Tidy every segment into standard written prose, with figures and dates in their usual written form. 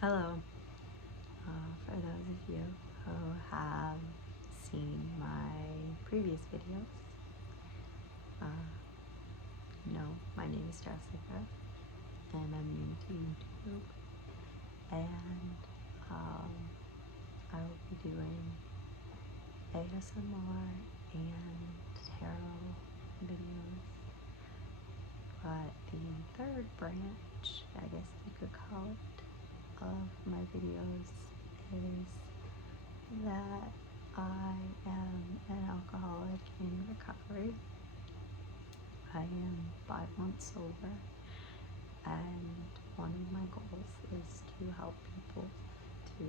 Hello. For those of you who have seen my previous videos, uh, my name is Jessica and I'm new to YouTube, and I will be doing ASMR and tarot videos, but the third branch, I guess you could call it, of my videos is that I am an alcoholic in recovery. I am 5 months sober, and one of my goals is to help people to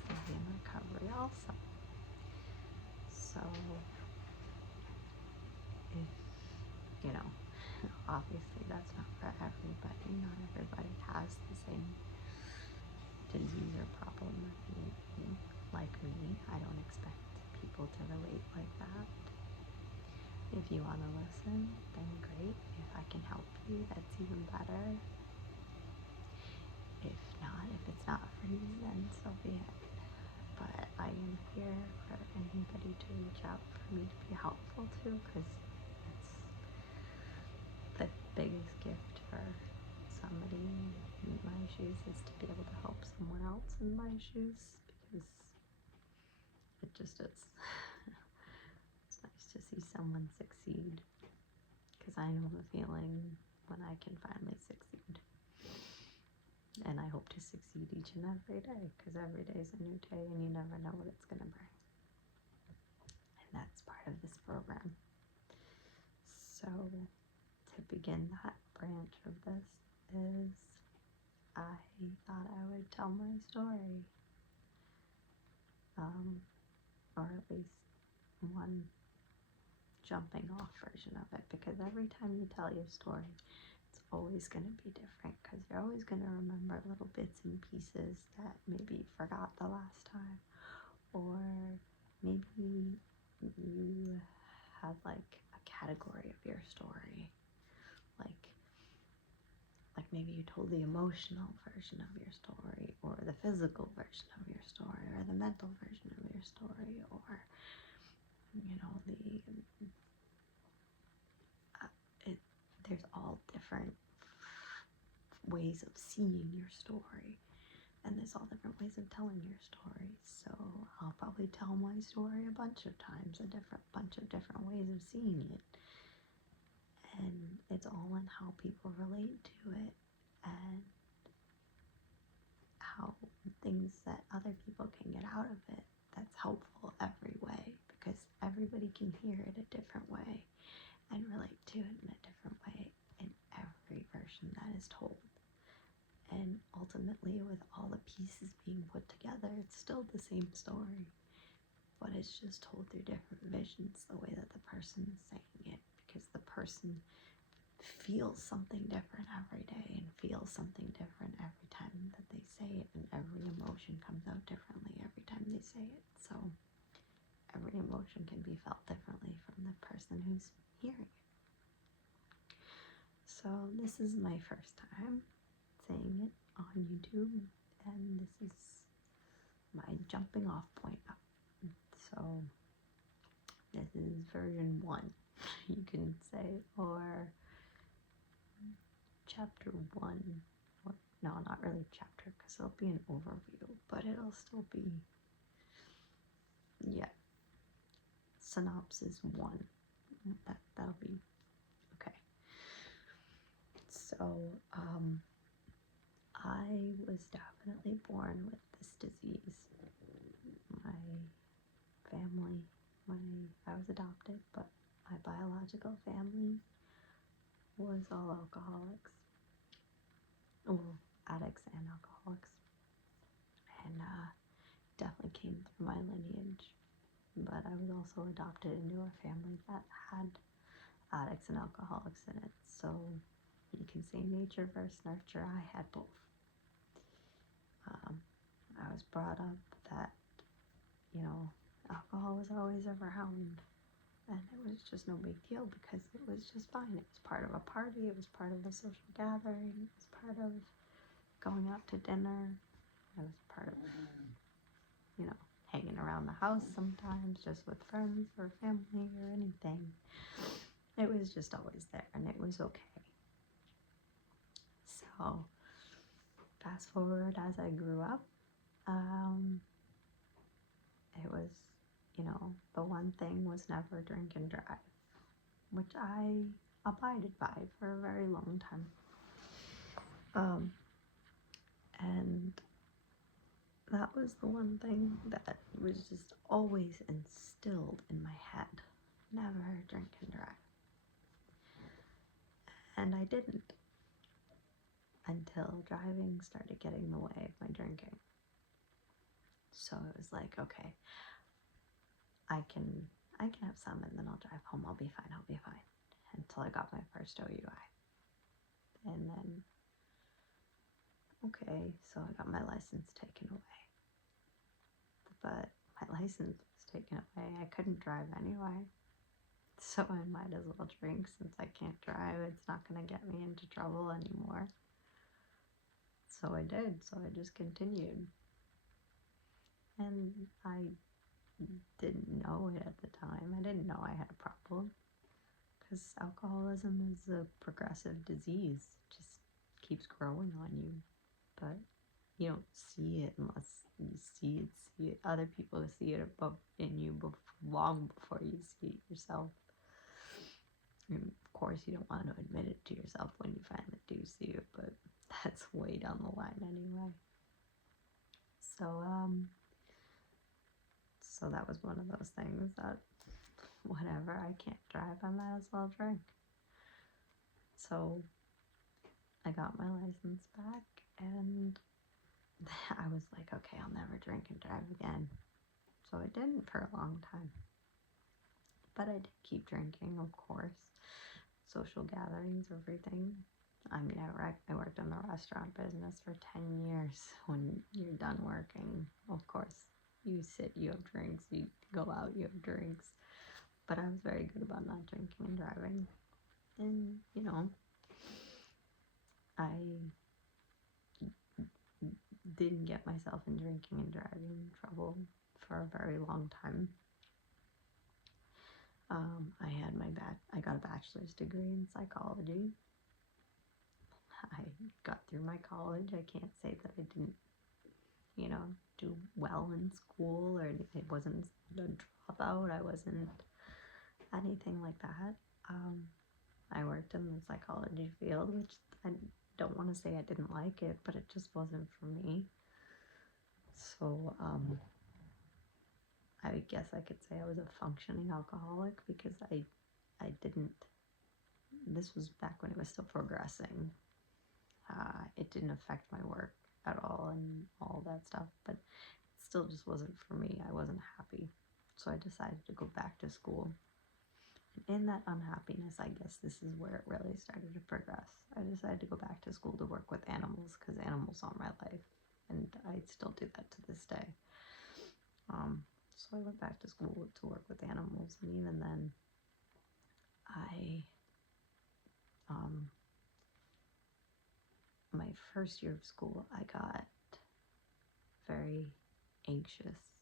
stay in recovery also. So, if obviously that's not for everybody. Not everybody has the same disease or problem like me. I don't expect people to relate like that. If you want to listen, then great. If I can help you, that's even better. If not, if it's not for you, then so be it. But I am here for anybody to reach out for me to be helpful to, because it's the biggest gift for somebody in my shoes is to be able to help someone else in my shoes, because it just is. It's nice to see someone succeed, because I know the feeling when I can finally succeed. And I hope to succeed each and every day, because every day is a new day and you never know what it's going to bring. And that's part of this program. So, to begin that branch of this is I thought I would tell my story. Or at least one jumping off version of it, because every time you tell your story, it's always going to be different, because you're always going to remember little bits and pieces that maybe you forgot the last time, or maybe you have like a category of your story, like maybe you told the emotional version of your story, or the physical version of your story, or the mental version of your story, or there's all different ways of seeing your story, and there's all different ways of telling your story. So I'll probably tell my story a bunch of times, bunch of different ways of seeing it, and it's all in how people relate to it, and how things that other people can get out of it that's helpful every way, because everybody can hear it a different way and relate to it in a different way in every version that is told. And ultimately, with all the pieces being put together, it's still the same story, but it's just told through different visions, the way that the person is saying it, because the person feels something different every day and feels something different every time that they say it, and every emotion comes out differently every time they say it. So every emotion can be felt differently from the person who's hearing it. So this is my first time saying it on YouTube, and this is my jumping off point up. So this is version 1, you can say, or chapter 1, or no, not really chapter, because it'll be an overview, but it'll still be, synopsis 1. That'll be okay. So I was definitely born with this disease. My family, I was adopted, but my biological family was all alcoholics. Well, addicts and alcoholics. And definitely came through my lineage. But I was also adopted into a family that had addicts and alcoholics in it. So you can say nature versus nurture. I had both. I was brought up that, alcohol was always around, and it was just no big deal because it was just fine. It was part of a party, it was part of a social gathering, it was part of going out to dinner. I was part of, you know, hanging around the house sometimes just with friends or family or anything. It was just always there, and it was okay. So, fast forward as I grew up, it was, you know, the one thing was never drink and drive, which I abided by for a very long time. And that was the one thing that was just always instilled in my head. Never drink and drive. And I didn't until driving started getting in the way of my drinking. So it was like, okay, I can have some and then I'll drive home. I'll be fine. Until I got my first OUI. And then, okay, so I got my license taken away. But my license was taken away. I couldn't drive anyway. So I might as well drink since I can't drive. It's not going to get me into trouble anymore. So I did. So I just continued. And I didn't know it at the time. I didn't know I had a problem. Because alcoholism is a progressive disease. It just keeps growing on you. But you don't see it unless you see it. Other people see it above in you long before you see it yourself. And of course, you don't want to admit it to yourself when you finally do see it, but that's way down the line anyway. So that was one of those things that, whatever, I can't drive, I might as well drink. So I got my license back, and I was like, okay, I'll never drink and drive again. So I didn't for a long time. But I did keep drinking, of course. Social gatherings, everything. I mean, I worked in the restaurant business for 10 years. When you're done working, of course, you sit, you have drinks, you go out, you have drinks. But I was very good about not drinking and driving. And, you know, I didn't get myself in drinking and driving trouble for a very long time. I got a bachelor's degree in psychology. I got through my college. I can't say that I didn't, you know, do well in school, or it wasn't a dropout. I wasn't anything like that. I worked in the psychology field, which I don't want to say I didn't like it, but it just wasn't for me. So, I guess I could say I was a functioning alcoholic because I didn't, this was back when it was still progressing. It didn't affect my work at all and all that stuff, but it still just wasn't for me. I wasn't happy. So I decided to go back to school. And in that unhappiness, I guess this is where it really started to progress. I decided to go back to school to work with animals because animals are my life. And I still do that to this day. So I went back to school to work with animals, and even then, my first year of school, I got very anxious,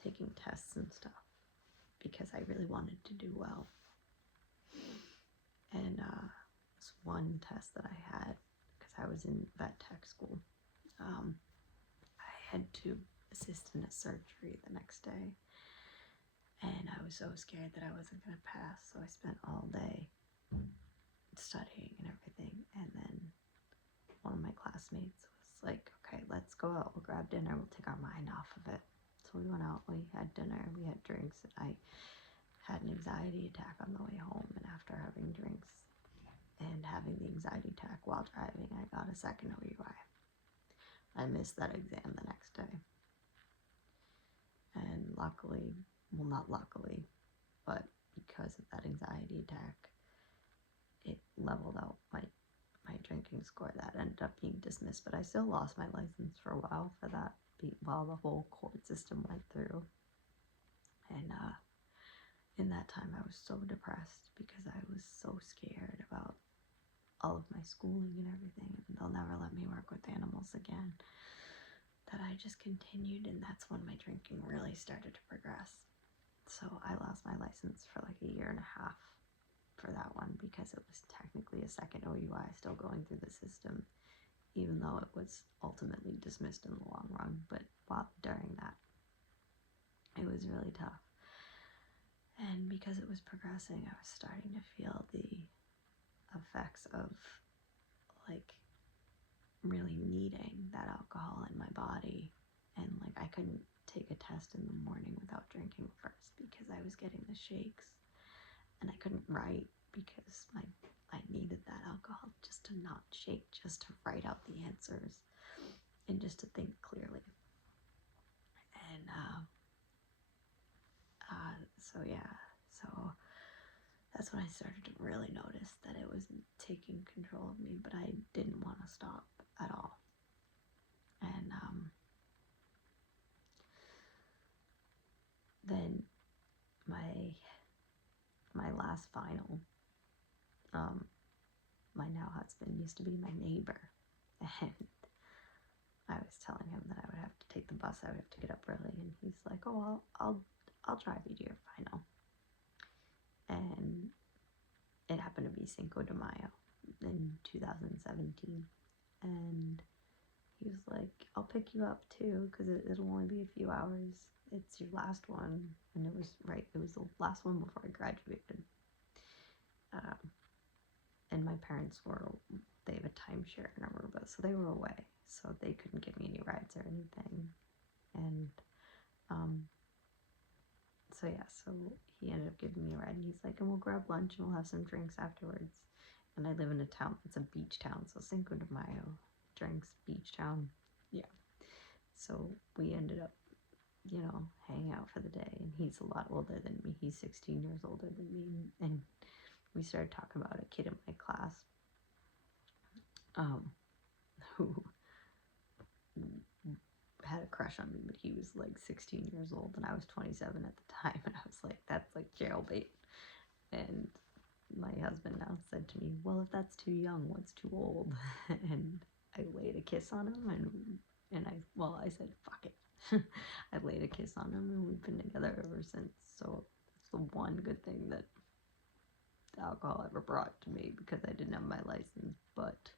taking tests and stuff, because I really wanted to do well. And this one test that I had, because I was in vet tech school, I had to assist in a surgery the next day. And I was so scared that I wasn't going to pass, so I spent all day studying and everything. And then one of my classmates was like, okay, let's go out, we'll grab dinner, we'll take our mind off of it. So we went out, we had dinner, we had drinks, and I had an anxiety attack on the way home. And after having drinks and having the anxiety attack while driving, I got a second OUI. I missed that exam the next day. And luckily, well, not luckily, but because of that anxiety attack, it leveled out my drinking score. That ended up being dismissed, but I still lost my license for a while for that, while the whole court system went through. And in that time, I was so depressed because I was so scared about all of my schooling and everything, and they'll never let me work with animals again, that I just continued, and that's when my drinking really started to progress. So I lost my license for like a year and a half for that one, because it was technically a second OUI still going through the system, even though it was ultimately dismissed in the long run. But while during that, it was really tough. And because it was progressing, I was starting to feel the effects of like really needing that alcohol in my body. And like I couldn't take a test in the morning without drinking first, because I was getting the shakes, and I couldn't write because I needed that alcohol just to not shake, just to write out the answers and just to think clearly. And so that's when I started to really notice that it was taking control of me, but I didn't want to stop at all. And then my last final, my now husband used to be my neighbor, and I was telling him that I would have to take the bus, I would have to get up early, and he's like, "Oh, I'll drive you to your final." And it happened to be Cinco de Mayo in 2017, and he was like, "I'll pick you up too, because it'll only be a few hours. It's your last one." And it was the last one before I graduated. And my parents they have a timeshare in Aruba, so they were away, so they couldn't give me any rides or anything. And so he ended up giving me a ride, and he's like, "And we'll grab lunch and we'll have some drinks afterwards." And I live in a town, it's a beach town, so Cinco de Mayo, drinks, beach town, yeah. So we ended up, hanging out for the day, and he's a lot older than me. He's 16 years older than me, and we started talking about a kid in my class, who had a crush on me, but he was like 16 years old, and I was 27 at the time, and I was like, that's like jailbait. And my husband now said to me, "Well, if that's too young, what's too old?" And I laid a kiss on him, and I said, "Fuck it." I laid a kiss on him, and we've been together ever since. So it's the one good thing that the alcohol ever brought to me, because I didn't have my license, but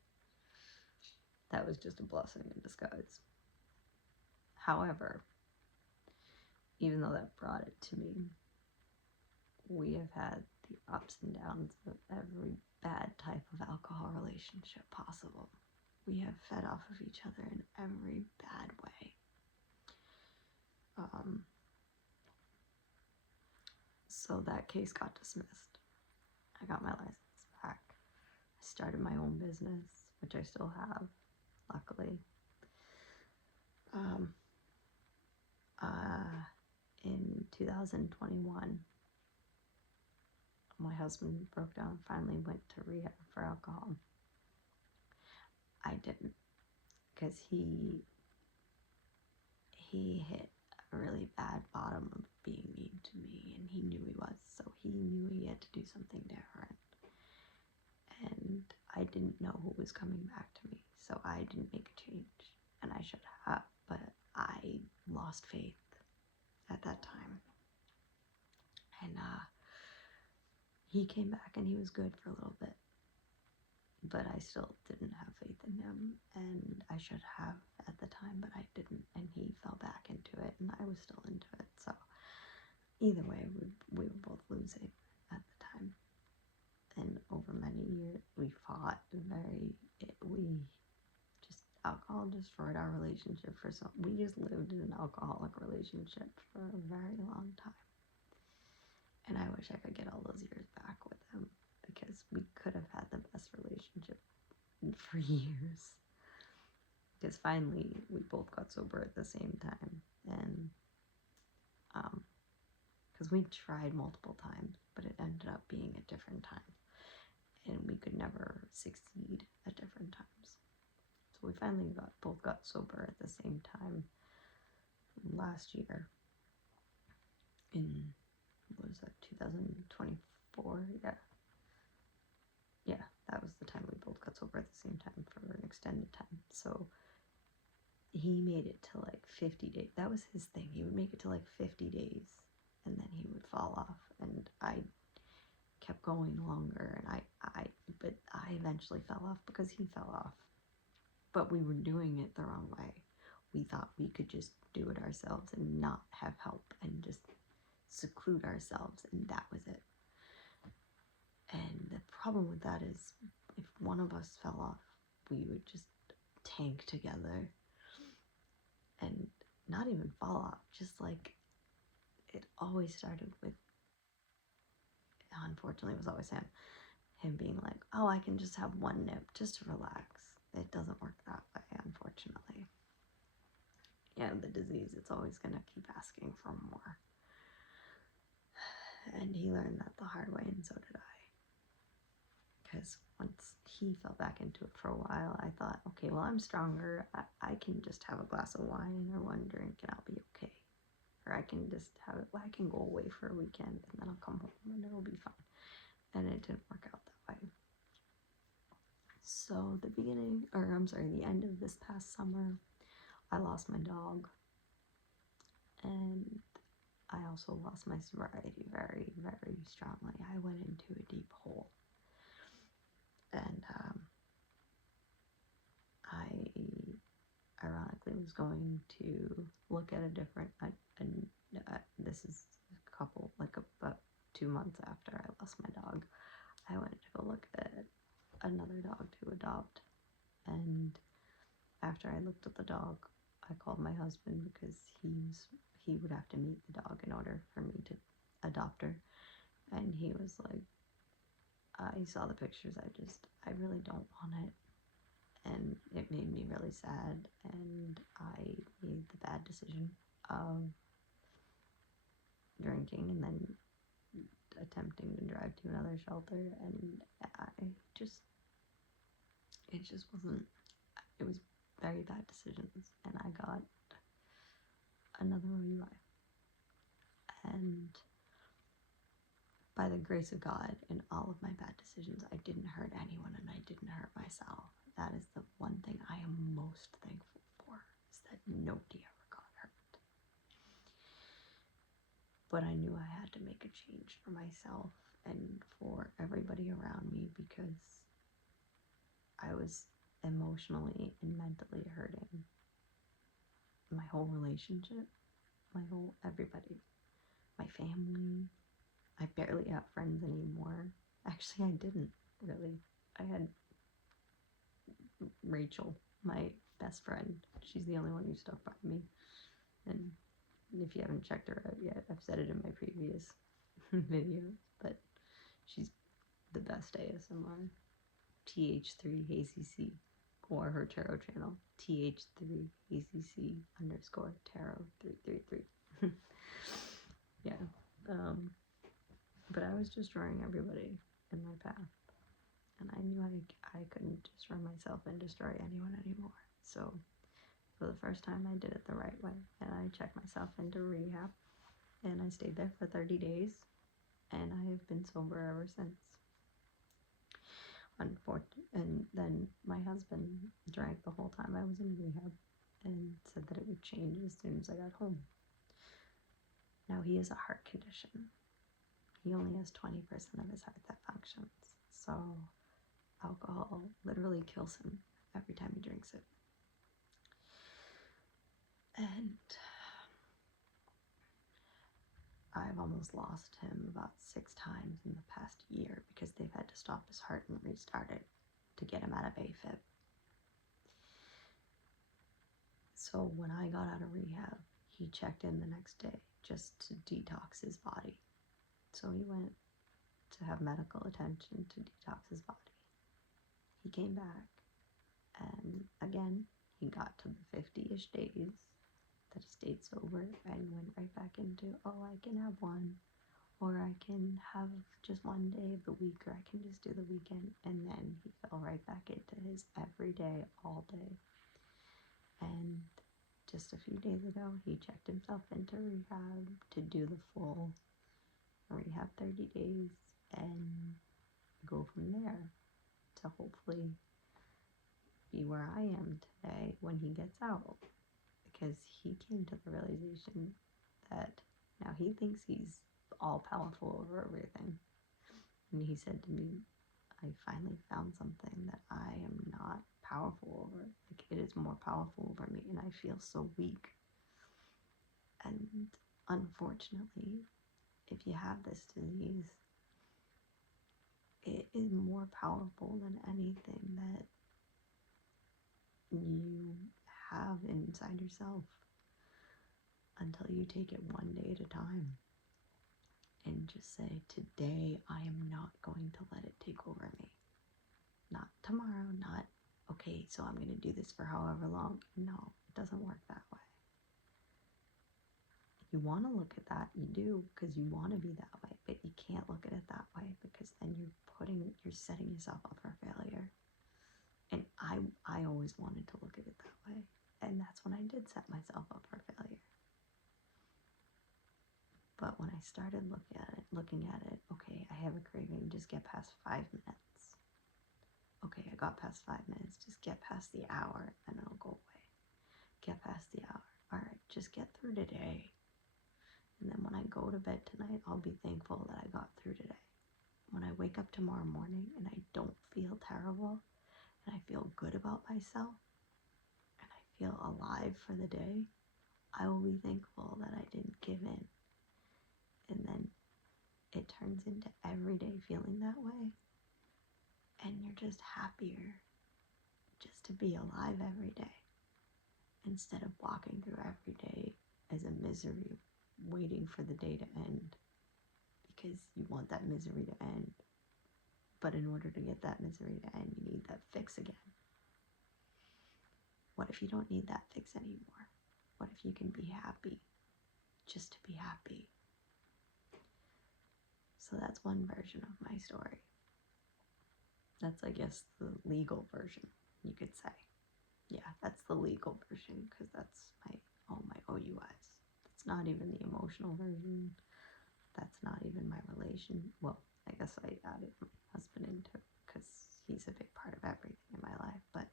that was just a blessing in disguise. However, even though that brought it to me, we have had the ups and downs of every bad type of alcohol relationship possible. We have fed off of each other in every bad way. So that case got dismissed. I got my license back. I started my own business, which I still have, luckily. In 2021, my husband broke down and finally went to rehab for alcohol. I didn't, because he hit a really bad bottom of being mean to me, and he knew he was, so he knew he had to do something different. And I didn't know who was coming back to me, so I didn't make a change, and I should have, but I lost faith at that time. And he came back, and he was good for a little bit, but I still didn't have faith in him, and I should have at the time, but I didn't, and he fell back into it, and I was still into it. So either way, we were both losing at the time, and over many years we fought alcohol destroyed our relationship we just lived in an alcoholic relationship for a very long time, and I wish I could get all those years back with him, because we could have had the best relationship for years. Because finally we both got sober at the same time, and because we tried multiple times, but it ended up being at different times, and we could never succeed at different times. So we finally both got sober at the same time last year in, what was that, 2024? Yeah, that was the time we both got sober at the same time for an extended time. So he made it to like 50 days. That was his thing. He would make it to like 50 days and then he would fall off. And I kept going longer, and but I eventually fell off because he fell off. But we were doing it the wrong way. We thought we could just do it ourselves and not have help and just seclude ourselves, and that was it. And the problem with that is if one of us fell off, we would just tank together and not even fall off, just like it always started with, unfortunately it was always him being like, oh, I can just have one nip just to relax. It doesn't work that way, unfortunately. Yeah, the disease, it's always gonna keep asking for more. And he learned that the hard way, and so did I. Because once he fell back into it for a while, I thought, okay, well, I'm stronger. I can just have a glass of wine or one drink and I'll be okay. Or I can just have it, I can go away for a weekend and then I'll come home and it'll be fine. And it didn't work out that way. So the end of this past summer, I lost my dog. And I also lost my sobriety very, very strongly. I went into a deep hole. And I ironically was going to look at a different, this is about 2 months after I lost my dog. I went to go look at another dog to adopt. And after I looked at the dog, I called my husband because he would have to meet the dog in order for me to adopt her. And he was like, I saw the pictures, I really don't want it. And it made me really sad, and I made the bad decision of drinking and then attempting to drive to another shelter, and it just wasn't, it was very bad decisions, and I got another OUI. And by the grace of God, in all of my bad decisions, I didn't hurt anyone and I didn't hurt myself. That is the one thing I am most thankful for, is that nobody ever got hurt. But I knew I had to make a change for myself and for everybody around me, because I was emotionally and mentally hurting my whole relationship, everybody, my family. I barely have friends anymore. Actually, I didn't really. I had Rachel, my best friend. She's the only one who stuck by me. And if you haven't checked her out yet, I've said it in my previous video, but she's the best ASMR. TH3ACC, or her tarot channel, TH3ACC_tarot333. Yeah. But I was destroying everybody in my path. And I knew I couldn't destroy myself and destroy anyone anymore. So for the first time, I did it the right way. And I checked myself into rehab. And I stayed there for 30 days. And I have been sober ever since. And then my husband drank the whole time I was in rehab and said that it would change as soon as I got home. Now, he has a heart condition. He only has 20% of his heart that functions. So alcohol literally kills him every time he drinks it. And I've almost lost him about 6 times in the past year because they've had to stop his heart and restart it to get him out of AFib. So when I got out of rehab, he checked in the next day just to detox his body. So he went to have medical attention to detox his body. He came back, and again, he got to the 50-ish days that he stayed sober and went right back into, oh, I can have one, or I can have just one day of the week, or I can just do the weekend. And then he fell right back into his every day, all day. And just a few days ago, he checked himself into rehab to do the full rehab 30 days and go from there. to hopefully be where I am today when he gets out. Because he came to the realization that now he thinks he's all powerful over everything. And he said to me, I finally found something that I am not powerful over. Like, it is more powerful over me, and I feel so weak. And unfortunately, if you have this disease, it is more powerful than anything that you have inside yourself until you take it one day at a time and just say, today I am not going to let it take over me. Not tomorrow, not, okay, so I'm going to do this for however long. No, it doesn't work that way. You want to look at that, you do, because you want to be that way, but you can't look at it that way because then you're setting yourself up for failure. And I always wanted to look at it that way, and that's when I did set myself up for failure. But when I started looking at it, okay, I have a craving, just get past 5 minutes. Okay, I got past 5 minutes, just get past the hour and it'll go away. Get past the hour. All right, just get through today. And then when I go to bed tonight, I'll be thankful that I got through today. When I wake up tomorrow morning and I don't feel terrible and I feel good about myself and I feel alive for the day, I will be thankful that I didn't give in. And then it turns into every day feeling that way. And you're just happier just to be alive every day instead of walking through every day as a misery, waiting for the day to end because you want that misery to end. But in order to get that misery to end, you need that fix again. What if you don't need that fix anymore? What if you can be happy just to be happy? So that's one version of my story. That's, I guess, the legal version, you could say. Yeah, that's the legal version because that's all my OUIs. It's not even the emotional version. That's not even my relation. Well, I guess I added my husband into it because he's a big part of everything in my life, but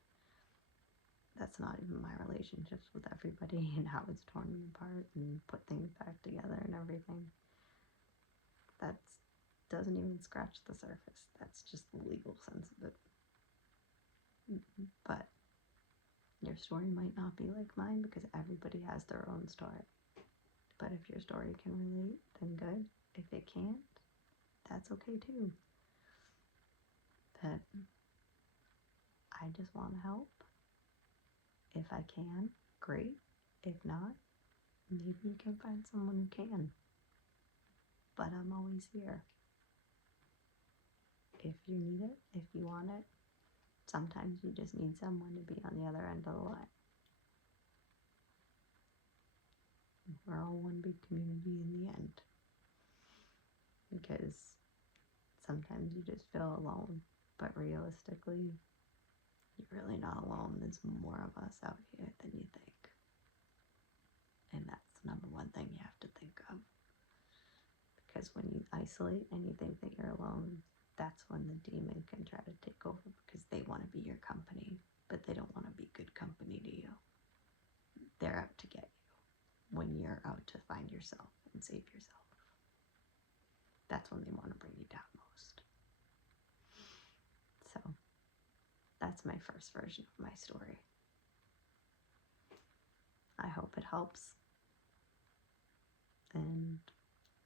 that's not even my relationships with everybody and how it's torn me apart and put things back together and everything. That doesn't even scratch the surface. That's just the legal sense of it. But your story might not be like mine because everybody has their own story. But if your story can relate, then good. If it can't, that's okay too. But I just want to help. If I can, great. If not, maybe you can find someone who can. But I'm always here. If you need it, if you want it, sometimes you just need someone to be on the other end of the line. We're all one big community in the end. Because sometimes you just feel alone. But realistically, you're really not alone. There's more of us out here than you think. And that's the number one thing you have to think of. Because when you isolate and you think that you're alone, that's when the demon can try to take over because they want to be your company, but they don't want to be good company to you. They're out to get you when you're out to find yourself and save yourself. That's when they want to bring you down most. So that's my first version of my story. I hope it helps, and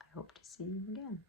I hope to see you again.